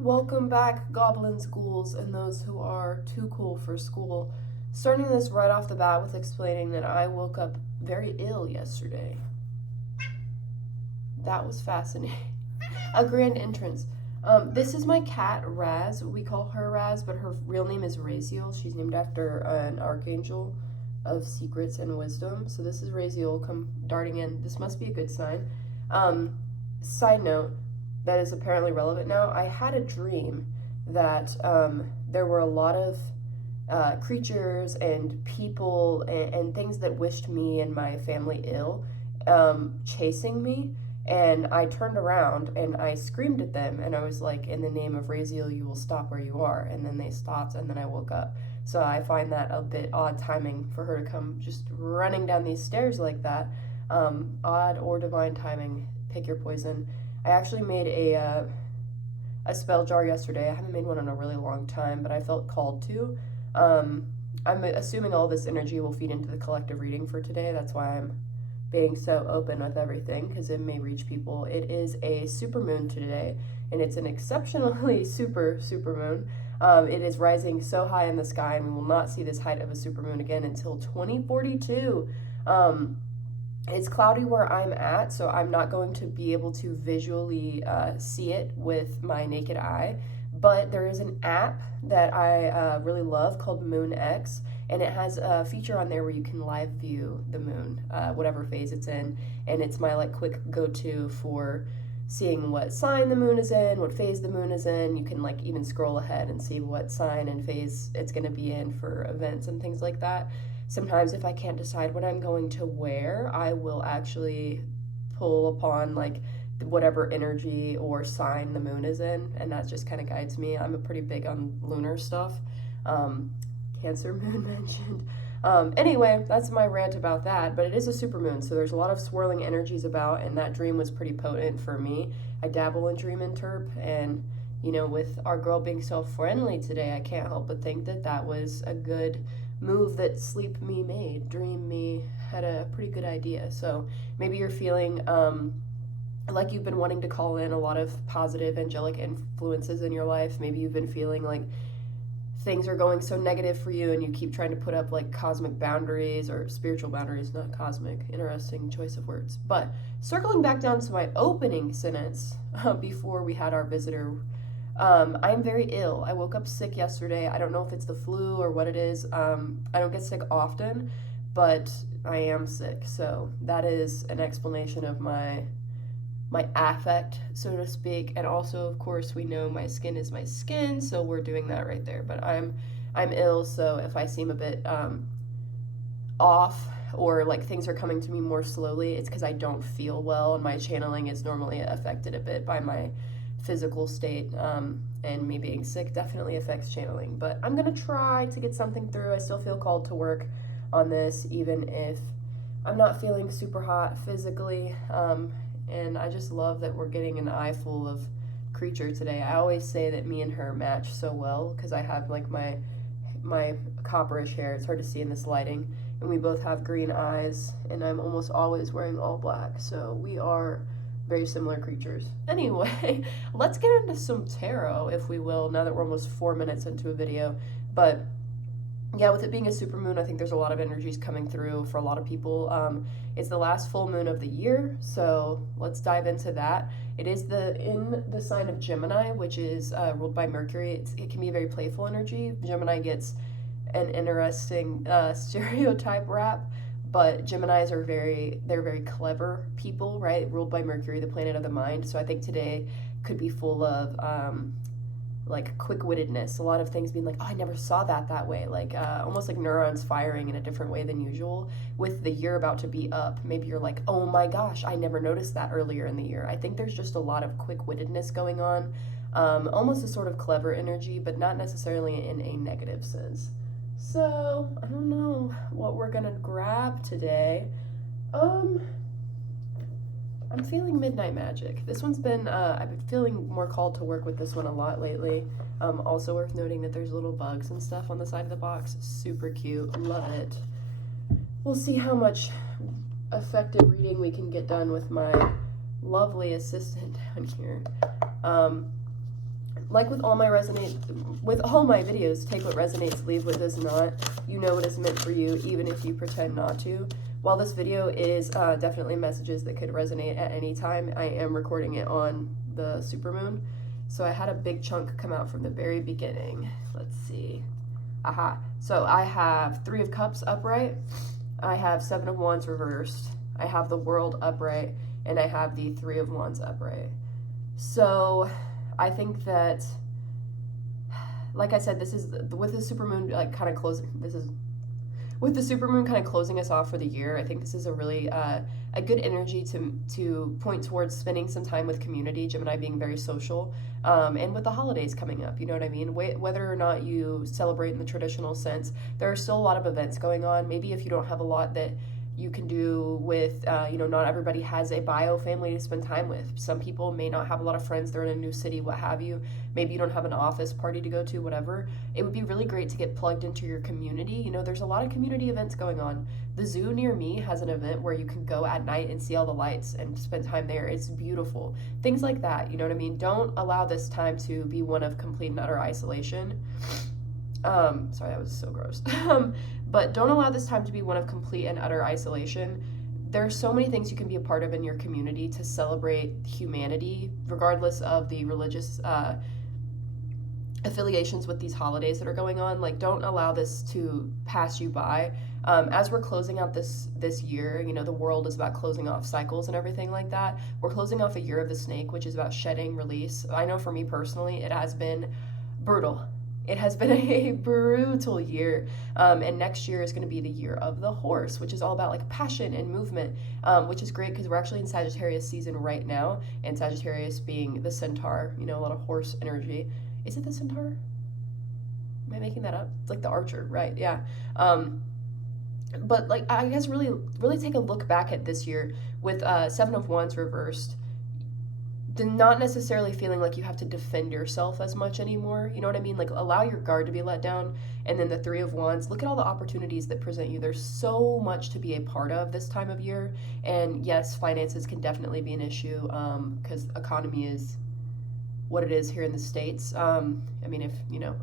Welcome back, goblins, ghouls, and those who are too cool for school. Starting this right off the bat with explaining that I woke up very ill yesterday. That was fascinating. A grand entrance. This is my cat, Raz. We call her Raz, but her real name is Raziel. She's named after an archangel of secrets and wisdom. So this is Raziel come darting in. This must be a good sign. Side note, that is apparently relevant now. I had a dream that there were a lot of creatures and people and things that wished me and my family ill, chasing me. And I turned around and I screamed at them, and I was like, in the name of Raziel, you will stop where you are. And then they stopped, and then I woke up. So I find that a bit odd timing for her to come just running down these stairs like that. Odd or divine timing, pick your poison. I actually made a spell jar yesterday. I haven't made one in a really long time, but I felt called to. I'm assuming all this energy will feed into the collective reading for today. That's why I'm being so open with everything, because it may reach people. It is a supermoon today, and it's an exceptionally supermoon. It is rising so high in the sky, and we will not see this height of a supermoon again until 2042. It's cloudy where I'm at, so I'm not going to be able to visually see it with my naked eye. But there is an app that I really love called Moon X, and it has a feature on there where you can live view the moon, whatever phase it's in, and it's my like quick go-to for seeing what sign the moon is in, what phase the moon is in. You can like even scroll ahead and see what sign and phase it's going to be in for events and things like that. Sometimes if I can't decide what I'm going to wear, I will actually pull upon like whatever energy or sign the moon is in, and that just kind of guides me. I'm a pretty big on lunar stuff. Cancer moon mentioned. Anyway, that's my rant about that, but it is a supermoon, so there's a lot of swirling energies about, and that dream was pretty potent for me. I dabble in dream interp, and you know, with our girl being so friendly today, I can't help but think that that was a good move that Sleep Me made. Dream Me had a pretty good idea. So maybe you're feeling like you've been wanting to call in a lot of positive angelic influences in your life. Maybe you've been feeling like things are going so negative for you, and you keep trying to put up like cosmic boundaries, or spiritual boundaries, not cosmic. Interesting choice of words. But circling back down to my opening sentence before we had our visitor, I'm very ill. I woke up sick yesterday. I don't know if it's the flu or what it is. I don't get sick often, but I am sick. So that is an explanation of my affect, so to speak. And also, of course, we know my skin is my skin, so we're doing that right there. But I'm ill, so if I seem a bit off, or like things are coming to me more slowly, it's because I don't feel well, and my channeling is normally affected a bit by my physical state, and me being sick definitely affects channeling. But I'm gonna try to get something through. I still feel called to work on this, even if I'm not feeling super hot physically. And I just love that we're getting an eye full of creature today. I always say that me and her match so well, because I have like my copperish hair. It's hard to see in this lighting, and we both have green eyes, and I'm almost always wearing all black, so we are very similar creatures. Anyway, let's get into some tarot, if we will, now that we're almost 4 minutes into a video. But yeah, with it being a supermoon, I think there's a lot of energies coming through for a lot of people. It's the last full moon of the year, so let's dive into that. It is in the sign of Gemini, which is ruled by Mercury. It can be a very playful energy. Gemini gets an interesting stereotype rap, but Geminis are they're very clever people, right? Ruled by Mercury, the planet of the mind. So I think today could be full of like quick-wittedness, a lot of things being like, oh, I never saw that way, like almost like neurons firing in a different way than usual. With the year about to be up, maybe you're like, oh my gosh, I never noticed that earlier in the year. I think there's just a lot of quick-wittedness going on, almost a sort of clever energy, but not necessarily in a negative sense. So I don't know what we're gonna grab today. I'm feeling Midnight Magic. This one's been, I've been feeling more called to work with this one a lot lately. Also worth noting that there's little bugs and stuff on the side of the box. Super cute, love it. We'll see how much effective reading we can get done with my lovely assistant down here. like with all my videos, take what resonates, leave what does not. You know what is meant for you, even if you pretend not to. While this video is definitely messages that could resonate at any time, I am recording it on the supermoon. So I had a big chunk come out from the very beginning. Let's see. Aha. So I have 3 of Cups upright. I have 7 of Wands reversed. I have the World upright. And I have the 3 of Wands upright. So I think that, like I said, this is with the supermoon like kind of closing. With the supermoon kind of closing us off for the year. I think this is a really a good energy to point towards spending some time with community. Gemini being very social, and with the holidays coming up, you know what I mean. Whether or not you celebrate in the traditional sense, there are still a lot of events going on. Maybe if you don't have a lot that you can do with, not everybody has a bio family to spend time with. Some people may not have a lot of friends. They're in a new city, what have you. Maybe you don't have an office party to go to, whatever. It would be really great to get plugged into your community. There's a lot of community events going on. The zoo near me has an event where you can go at night and see all the lights and spend time there. It's beautiful. Things like that, you know what I mean? Don't allow this time to be one of complete and utter isolation. Sorry, that was so gross. But don't allow this time to be one of complete and utter isolation. There are so many things you can be a part of in your community to celebrate humanity, regardless of the religious affiliations with these holidays that are going on. Like, don't allow this to pass you by. As we're closing out this year, the world is about closing off cycles and everything like that. We're closing off a year of the snake, which is about shedding, release. I know for me personally, it has been brutal. It has been a brutal year, and next year is going to be the year of the horse, which is all about like passion and movement, which is great because we're actually in Sagittarius season right now, and Sagittarius being the centaur, a lot of horse energy. Is it the centaur? Am I making that up? It's like the archer, right? Yeah. But like, I guess really take a look back at this year with 7 of Wands reversed. Not necessarily feeling like you have to defend yourself as much anymore. You know what I mean? Like, allow your guard to be let down. And then the 3 of Wands, look at all the opportunities that present you. There's so much to be a part of this time of year. And yes, finances can definitely be an issue because economy is what it is here in the States. I mean, if,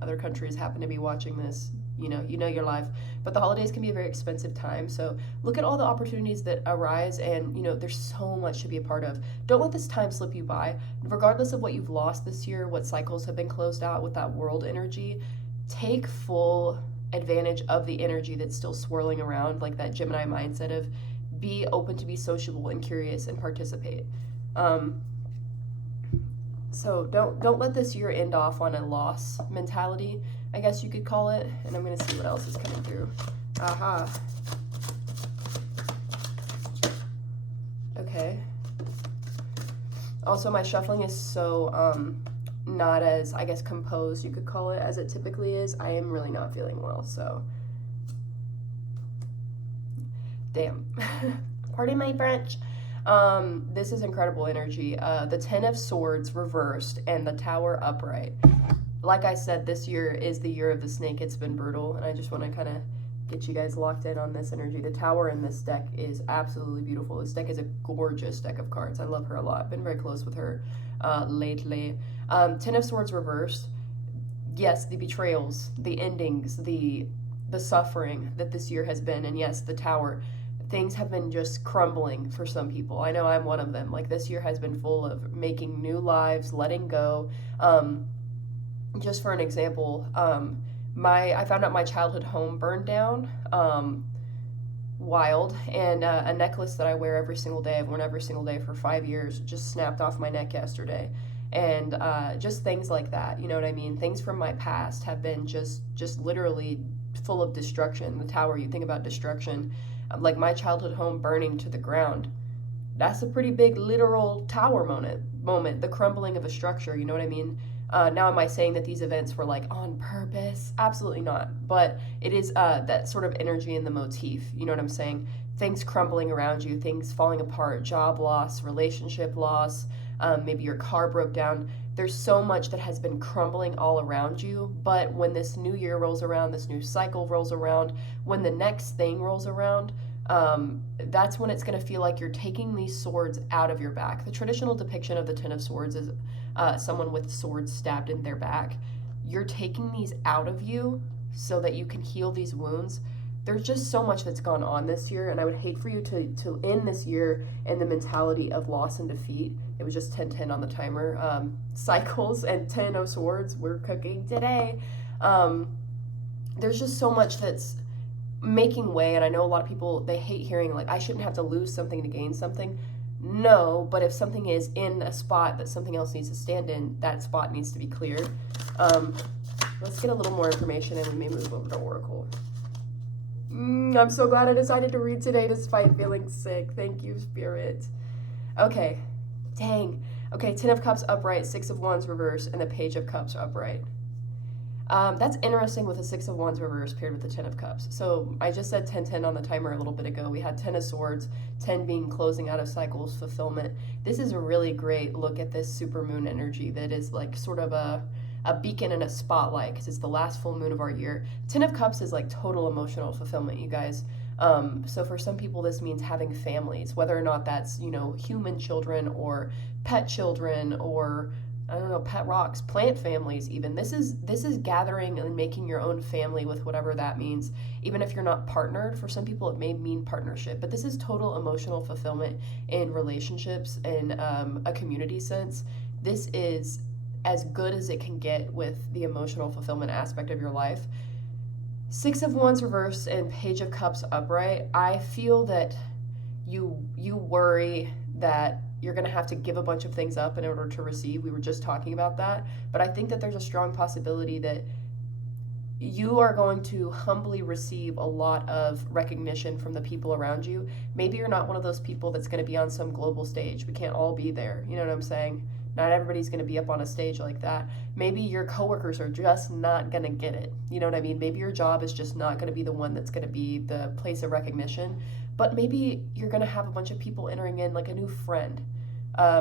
other countries happen to be watching this, you know your life. But the holidays can be a very expensive time. So look at all the opportunities that arise, and there's so much to be a part of. Don't let this time slip you by. Regardless of what you've lost this year, what cycles have been closed out with that world energy, take full advantage of the energy that's still swirling around, like that Gemini mindset of be open to be sociable and curious and participate. So don't let this year end off on a loss mentality, I guess you could call it. And I'm going to see what else is coming through. Aha. Okay. Also, my shuffling is so not as, I guess, composed, you could call it, as it typically is. I am really not feeling well, so. Damn. Pardon my French. This is incredible energy. The 10 of Swords reversed and the Tower upright. Like I said, this year is the year of the snake. It's been brutal, and I just want to kind of get you guys locked in on this energy. The Tower in this deck is absolutely beautiful. This deck is a gorgeous deck of cards. I love her a lot. I've been very close with her lately. 10 of Swords reversed. Yes, the betrayals, the endings, the suffering that this year has been, and yes, the Tower. Things have been just crumbling for some people. I know I'm one of them. Like, this year has been full of making new lives, letting go. Just for an example, I found out my childhood home burned down, wild, and a necklace that I wear every single day, I've worn every single day for 5 years, just snapped off my neck yesterday. And just things like that, you know what I mean? Things from my past have been just literally full of destruction. The Tower, you think about destruction, like my childhood home burning to the ground. That's a pretty big literal Tower moment, the crumbling of a structure, you know what I mean? Now, am I saying that these events were like on purpose? Absolutely not. But it is that sort of energy in the motif. You know what I'm saying? Things crumbling around you, things falling apart, job loss, relationship loss, maybe your car broke down. There's so much that has been crumbling all around you. But when this new year rolls around, this new cycle rolls around, when the next thing rolls around, that's when it's going to feel like you're taking these swords out of your back. The traditional depiction of the 10 of Swords is someone with swords stabbed in their back. You're taking these out of you so that you can heal these wounds. There's just so much that's gone on this year, and I would hate for you to end this year in the mentality of loss and defeat. It was just 10-10 on the timer. Cycles and 10 of swords. We're cooking today. There's just so much that's making way, and I know a lot of people, they hate hearing, like, I shouldn't have to lose something to gain something. No, but if something is in a spot that something else needs to stand in, that spot needs to be cleared. Let's get a little more information and we may move over to Oracle. I'm so glad I decided to read today despite feeling sick. Thank you, Spirit. Okay. Dang. Okay, 10 of Cups upright, 6 of Wands reverse, and the Page of Cups upright. That's interesting with the 6 of Wands reverse paired with the 10 of Cups. So I just said 10-10 on the timer a little bit ago. We had 10 of Swords, 10 being closing out of cycles, fulfillment. This is a really great look at this supermoon energy that is like sort of a beacon and a spotlight because it's the last full moon of our year. 10 of Cups is like total emotional fulfillment, you guys. So for some people, this means having families, whether or not that's, you know, human children or pet children or I don't know, pet rocks, plant families even. This is gathering and making your own family with whatever that means. Even if you're not partnered, for some people it may mean partnership, but this is total emotional fulfillment in relationships in a community sense. This is as good as it can get with the emotional fulfillment aspect of your life. 6 of Wands reverse and Page of Cups upright. I feel that you worry that you're going to have to give a bunch of things up in order to receive. We were just talking about that. But I think that there's a strong possibility that you are going to humbly receive a lot of recognition from the people around you. Maybe you're not one of those people that's going to be on some global stage. We can't all be there. You know what I'm saying? Not everybody's going to be up on a stage like that. Maybe your coworkers are just not going to get it. You know what I mean? Maybe your job is just not going to be the one that's going to be the place of recognition. But maybe you're going to have a bunch of people entering in, like a new friend,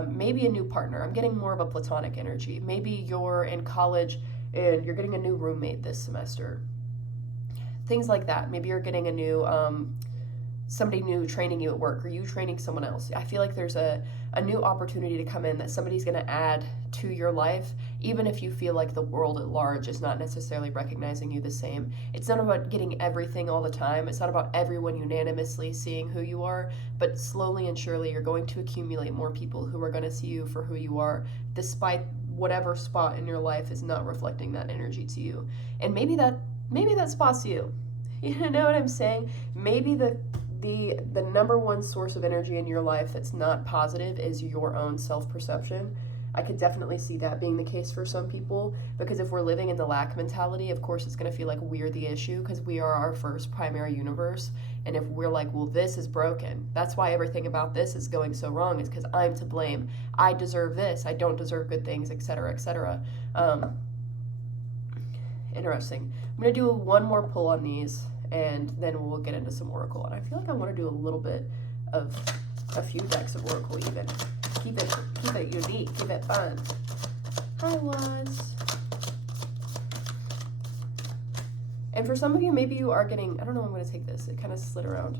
maybe a new partner. I'm getting more of a platonic energy. Maybe you're in college and you're getting a new roommate this semester. Things like that. Maybe you're getting a new, somebody new training you at work or you training someone else. I feel like there's a new opportunity to come in that somebody's going to add to your life, even if you feel like the world at large is not necessarily recognizing you the same. It's not about getting everything all the time. It's not about everyone unanimously seeing who you are, but slowly and surely you're going to accumulate more people who are going to see you for who you are, despite whatever spot in your life is not reflecting that energy to you. And maybe that spot's you. You know what I'm saying? Maybe the number one source of energy in your life that's not positive is your own self-perception. I could definitely see that being the case for some people, because if we're living in the lack mentality, of course it's going to feel like we're the issue because we are our first primary universe. And if we're like, well, this is broken, that's why everything about this is going so wrong, is because I'm to blame. I deserve this. I don't deserve good things, etc., etc. Interesting. I'm going to do one more pull on these, and then we'll get into some Oracle. And I feel like I want to do a little bit of a few decks of Oracle even. Keep it unique, keep it fun. Hi, Waz. And for some of you, maybe you are getting, I don't know, I'm going to take this. It kind of slid around.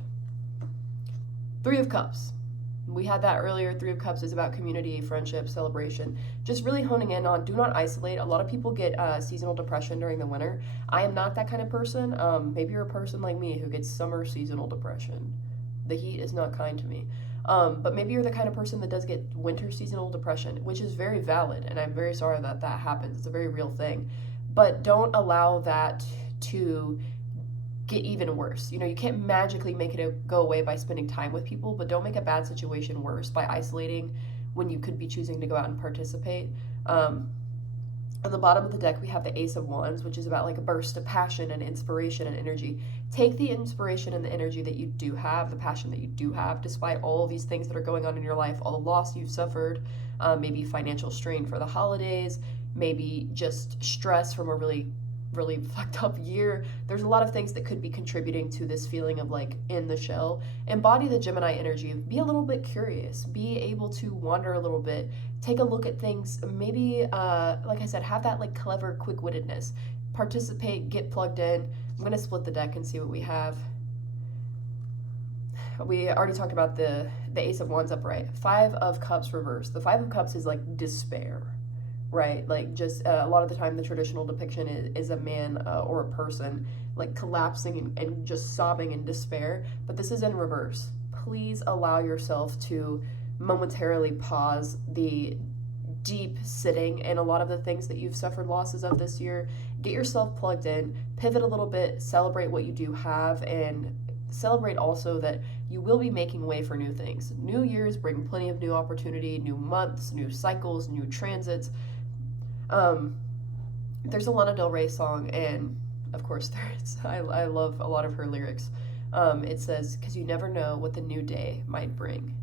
3 of Cups. We had that earlier. 3 of Cups is about community, friendship, celebration. Just really honing in on do not isolate. A lot of people get seasonal depression during the winter. I am not that kind of person. Maybe you're a person like me who gets summer seasonal depression. The heat is not kind to me. But maybe you're the kind of person that does get winter seasonal depression, which is very valid, and I'm very sorry that that happens. It's a very real thing. But don't allow that to get even worse. You know, you can't magically make it go away by spending time with people, but don't make a bad situation worse by isolating when you could be choosing to go out and participate. At the bottom of the deck, we have the Ace of Wands, which is about like a burst of passion and inspiration and energy. Take the inspiration and the energy that you do have, the passion that you do have, despite all these things that are going on in your life, all the loss you've suffered, maybe financial strain for the holidays, maybe just stress from a really fucked up year. There's a lot of things that could be contributing to this feeling of like in the shell. Embody the Gemini energy. Be a little bit curious. Be able to wander a little bit. Take a look at things. Maybe, like I said, have that like clever quick-wittedness. Participate, get plugged in. I'm going to split the deck and see what we have. We already talked about the Ace of Wands upright. 5 of Cups reversed. The 5 of Cups is like despair. right? Like, just a lot of the time, the traditional depiction is a man or a person like collapsing and just sobbing in despair. But this is in reverse. Please allow yourself to momentarily pause the deep sitting and a lot of the things that you've suffered losses of this year. Get yourself plugged in, pivot a little bit, celebrate what you do have, and celebrate also that you will be making way for new things. New years bring plenty of new opportunity, new months, new cycles, new transits. There's a Lana Del Rey song, and of course I love a lot of her lyrics. It says, "'Cause you never know what the new day might bring."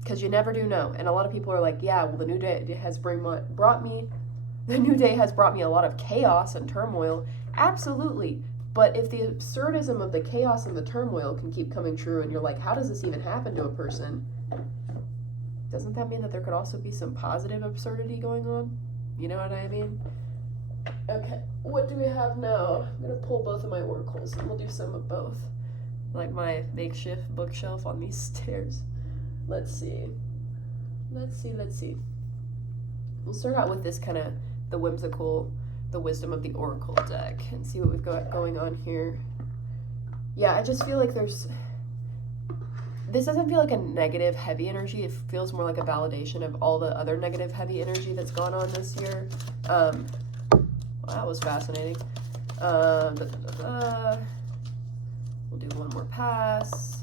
Because you never do know. And a lot of people are like, yeah, well, the new day has brought me a lot of chaos and turmoil. Absolutely. But if the absurdism of the chaos and the turmoil can keep coming true, and you're like, how does this even happen to a person? Doesn't that mean that there could also be some positive absurdity going on? You know what I mean? Okay, what do we have now? I'm going to pull both of my oracles, and we'll do some of both. Like my makeshift bookshelf on these stairs. Let's see. We'll start out with this kind of the wisdom of the oracle deck and see what we've got going on here. Yeah, I just feel like this doesn't feel like a negative heavy energy. It feels more like a validation of all the other negative heavy energy that's gone on this year. Well, that was fascinating. We'll do one more pass.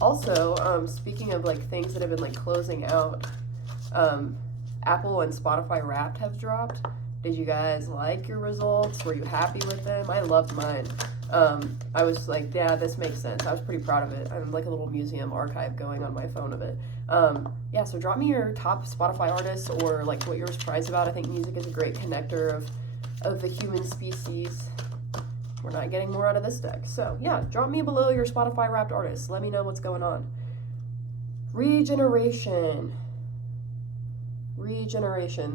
Also, speaking of like things that have been like closing out, Apple and Spotify Wrapped have dropped. Did you guys like your results? Were you happy with them? I loved mine. I was like, yeah, this makes sense. I was pretty proud of it. I have like a little museum archive going on my phone of it. Yeah, so drop me your top Spotify artists or like what you're surprised about. I think music is a great connector of the human species. We're not getting more out of this deck. So yeah, drop me below your Spotify Wrapped artists. Let me know what's going on. Regeneration.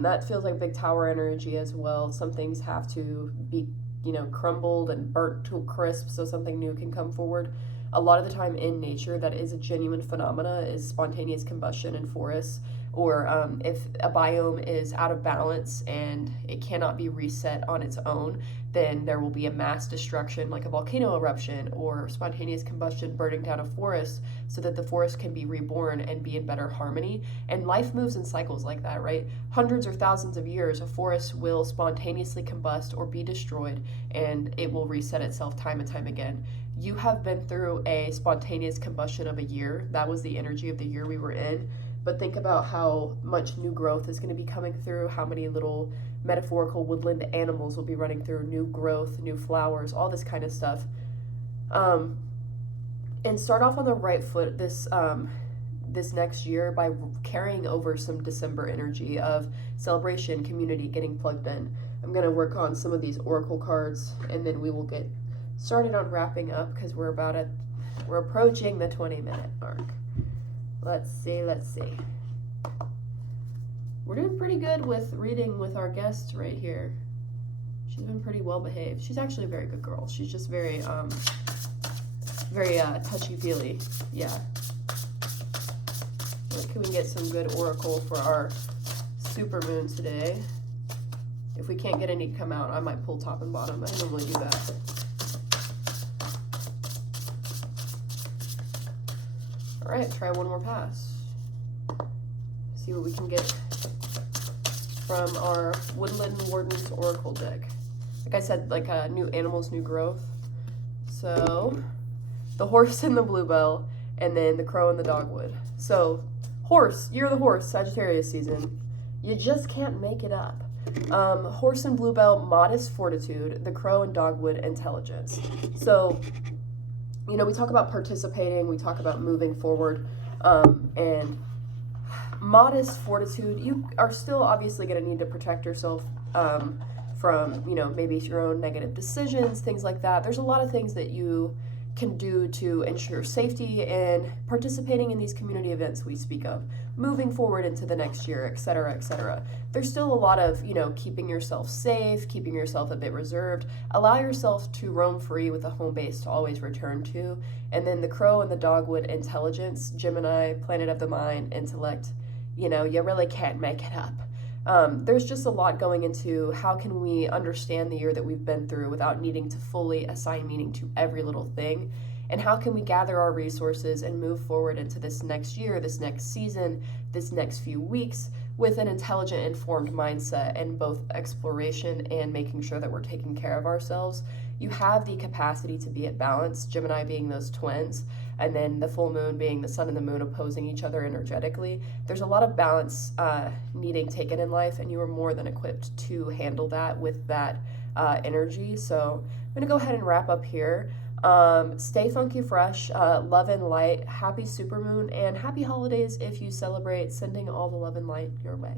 That feels like big tower energy as well. Some things have to be, crumbled and burnt to a crisp so something new can come forward. A lot of the time in nature, that is a genuine phenomena, is spontaneous combustion in forests, or if a biome is out of balance and it cannot be reset on its own, then there will be a mass destruction like a volcano eruption or spontaneous combustion burning down a forest so that the forest can be reborn and be in better harmony. And life moves in cycles like that, right? Hundreds or thousands of years, a forest will spontaneously combust or be destroyed, and it will reset itself time and time again. You have been through a spontaneous combustion of a year. That was the energy of the year we were in. But think about how much new growth is going to be coming through, how many little metaphorical woodland animals will be running through, new growth, new flowers, all this kind of stuff. And start off on the right foot this next year by carrying over some December energy of celebration, community, getting plugged in. I'm going to work on some of these oracle cards, and then we will get started on wrapping up because we're approaching the 20-minute mark. Let's see. We're doing pretty good with reading with our guest right here. She's been pretty well behaved. She's actually a very good girl. She's just very touchy-feely. Yeah. Can we get some good oracle for our supermoon today? If we can't get any to come out, I might pull top and bottom. I normally do that. All right, try one more pass. See what we can get from our Woodland Warden's Oracle deck. Like I said, like new animals, new growth. So, the horse and the bluebell, and then the crow and the dogwood. So, horse, you're the horse, Sagittarius season. You just can't make it up. Horse and bluebell, modest fortitude. The crow and dogwood, intelligence. So, we talk about participating, we talk about moving forward, and modest fortitude. You are still obviously going to need to protect yourself from, maybe your own negative decisions, things like that. There's a lot of things that you can do to ensure safety and participating in these community events we speak of, moving forward into the next year, et cetera, et cetera. There's still a lot of, keeping yourself safe, keeping yourself a bit reserved. Allow yourself to roam free with a home base to always return to. And then the crow and the dogwood, intelligence, Gemini, planet of the mind, intellect. you really can't make it up. There's just a lot going into how can we understand the year that we've been through without needing to fully assign meaning to every little thing, and how can we gather our resources and move forward into this next year, this next season, this next few weeks with an intelligent, informed mindset and both exploration and making sure that we're taking care of ourselves. You have the capacity to be at balance, Gemini being those twins, and then the full moon being the sun and the moon opposing each other energetically. There's a lot of balance needing taken in life, and you are more than equipped to handle that with that energy. So I'm gonna go ahead and wrap up here. Stay funky fresh, love and light, happy supermoon, and happy holidays if you celebrate, sending all the love and light your way.